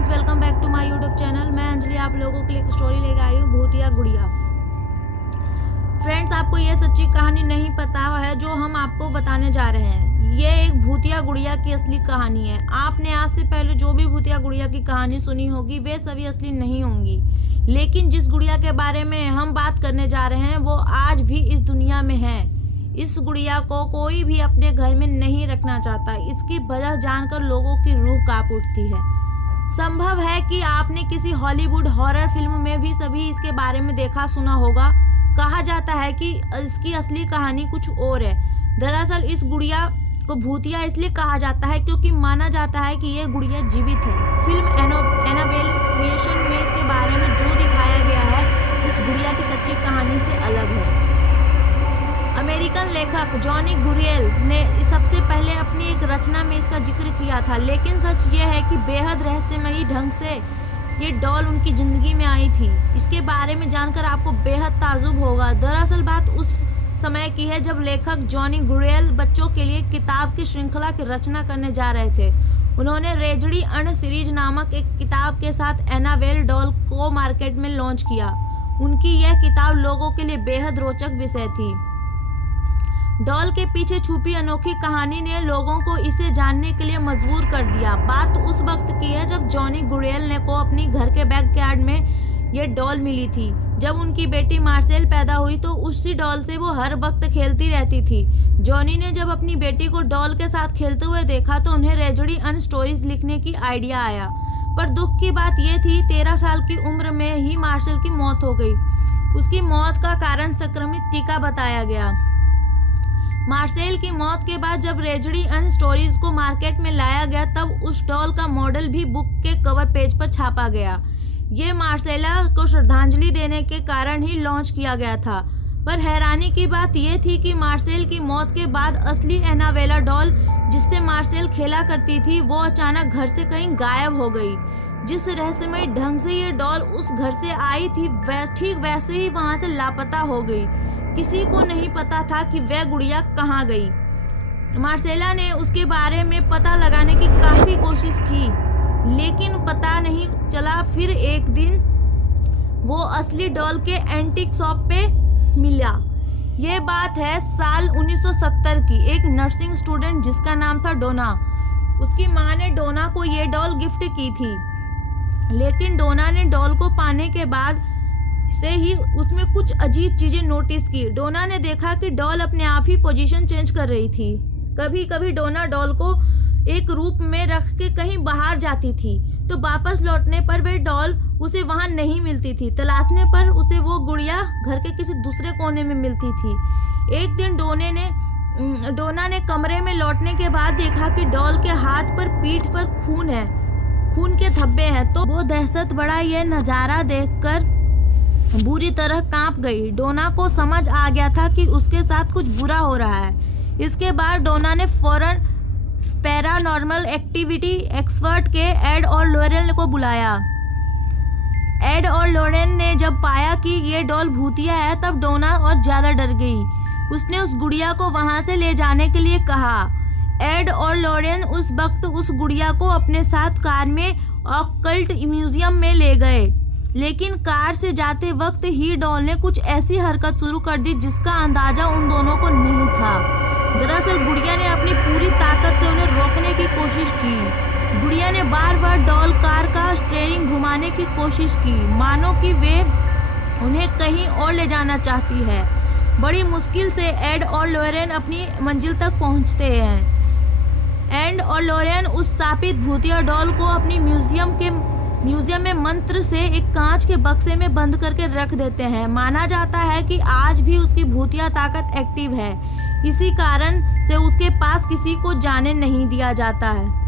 Friends, welcome back to my YouTube channel. मैं अंजलि आप लोगों के लिए एक स्टोरी लेकर आई हूँ, भूतिया गुड़िया। फ्रेंड्स, आपको ये सच्ची कहानी नहीं पता है जो हम आपको बताने जा रहे हैं। ये एक भूतिया गुड़िया की असली कहानी है। आपने आज से पहले जो भी भूतिया गुड़िया की कहानी सुनी होगी वे सभी असली नहीं होंगी, लेकिन जिस गुड़िया के बारे में हम बात करने जा रहे हैं वो आज भी इस दुनिया में है। इस गुड़िया को कोई भी अपने घर में नहीं रखना चाहता। इसकी वजह जानकर लोगों की रूह कांप उठती है। संभव है कि आपने किसी हॉलीवुड हॉरर फिल्म में भी सभी इसके बारे में देखा सुना होगा। कहा जाता है कि इसकी असली कहानी कुछ और है। दरअसल इस गुड़िया को भूतिया इसलिए कहा जाता है क्योंकि माना जाता है कि यह गुड़िया जीवित है। फिल्म एनाबेल क्रिएशन में इसके बारे में जो दिखाया गया है इस गुड़िया की सच्ची कहानी से अलग है। अमेरिकन लेखक जॉनी गुरियल ने सबसे पहले अपनी एक रचना में इसका जिक्र किया था, लेकिन सच ये है कि बेहद रहस्यमयी ढंग से ये डॉल उनकी जिंदगी में आई थी। इसके बारे में जानकर आपको बेहद ताजुब होगा। दरअसल बात उस समय की है जब लेखक जॉनी गुरियल बच्चों के लिए किताब की श्रृंखला की रचना करने जा रहे थे। उन्होंने रेजड़ी अण सीरीज नामक एक किताब के साथ एनाबेल डॉल को मार्केट में लॉन्च किया। उनकी यह किताब लोगों के लिए बेहद रोचक विषय थी। डॉल के पीछे छुपी अनोखी कहानी ने लोगों को इसे जानने के लिए मजबूर कर दिया। बात उस वक्त की है जब जॉनी गुरियल ने को अपनी घर के बैकयार्ड में ये डॉल मिली थी। जब उनकी बेटी मार्सेल पैदा हुई तो उसी डॉल से वो हर वक्त खेलती रहती थी। जॉनी ने जब अपनी बेटी को डॉल के साथ खेलते हुए देखा तो उन्हें रेजड़ी अन स्टोरीज लिखने की आइडिया आया। पर दुख की बात यह थी 13 साल की उम्र में ही मार्सेल की मौत हो गई। उसकी मौत का कारण संक्रमित टीका बताया गया। मार्सेल की मौत के बाद जब रेजड़ी अन स्टोरीज को मार्केट में लाया गया तब उस डॉल का मॉडल भी बुक के कवर पेज पर छापा गया। ये मार्सेला को श्रद्धांजलि देने के कारण ही लॉन्च किया गया था। पर हैरानी की बात यह थी कि मार्सेल की मौत के बाद असली एनाबेला डॉल जिससे मार्सेल खेला करती थी वो अचानक घर से कहीं गायब हो गई। जिस रहस्यमय ढंग से ये डॉल उस घर से आई थी ठीक वैसे ही वहां से लापता हो गई। किसी को नहीं पता था कि वह गुड़िया कहाँ गई। मार्सेला ने उसके बारे में पता लगाने की काफ़ी कोशिश की, लेकिन पता नहीं चला। फिर एक दिन वो असली डॉल के एंटीक शॉप पे मिला। ये बात है साल 1970 की। एक नर्सिंग स्टूडेंट जिसका नाम था डोना, उसकी माँ ने डोना को ये डॉल गिफ्ट की थी, लेकिन डोना ने डॉल को पाने के बाद से ही उसमें कुछ अजीब चीजें नोटिस की। डोना ने देखा कि डॉल अपने आप ही पोजीशन चेंज कर रही थी। कभी कभी डोना डॉल को एक रूप में रख के कहीं बाहर जाती थी तो वापस लौटने पर वह डॉल उसे वहां नहीं मिलती थी। तलाशने पर उसे वो गुड़िया घर के किसी दूसरे कोने में मिलती थी। एक दिन डोना ने कमरे में लौटने के बाद देखा कि डॉल के हाथ पर पीठ पर खून के धब्बे हैं। तो वो दहशत बड़ा यह नज़ारा देखकर बुरी तरह कांप गई। डोना को समझ आ गया था कि उसके साथ कुछ बुरा हो रहा है। इसके बाद डोना ने फौरन पैरानॉर्मल एक्टिविटी एक्सपर्ट के एड और लॉरेन को बुलाया। एड और लॉरेन ने जब पाया कि ये डॉल भूतिया है तब डोना और ज़्यादा डर गई। उसने उस गुड़िया को वहाँ से ले जाने के लिए कहा। एड और लॉरेन उस वक्त उस गुड़िया को अपने साथ कार में ऑकल्ट म्यूजियम में ले गए, लेकिन कार से जाते वक्त ही डॉल ने कुछ ऐसी हरकत शुरू कर दी जिसका अंदाजा उन दोनों को नहीं था। दरअसल गुड़िया ने अपनी पूरी ताकत से उन्हें रोकने की कोशिश की। गुड़िया ने बार बार डॉल कार का स्टीयरिंग घुमाने की कोशिश की, मानो कि वे उन्हें कहीं और ले जाना चाहती है। बड़ी मुश्किल से एड और लॉरेन अपनी मंजिल तक पहुंचते हैं। एड और लॉरेन उस स्थापित भूतिया डॉल को अपनी म्यूजियम में मंत्र से एक कांच के बक्से में बंद करके रख देते हैं। माना जाता है कि आज भी उसकी भूतिया ताकत एक्टिव है। इसी कारण से उसके पास किसी को जाने नहीं दिया जाता है।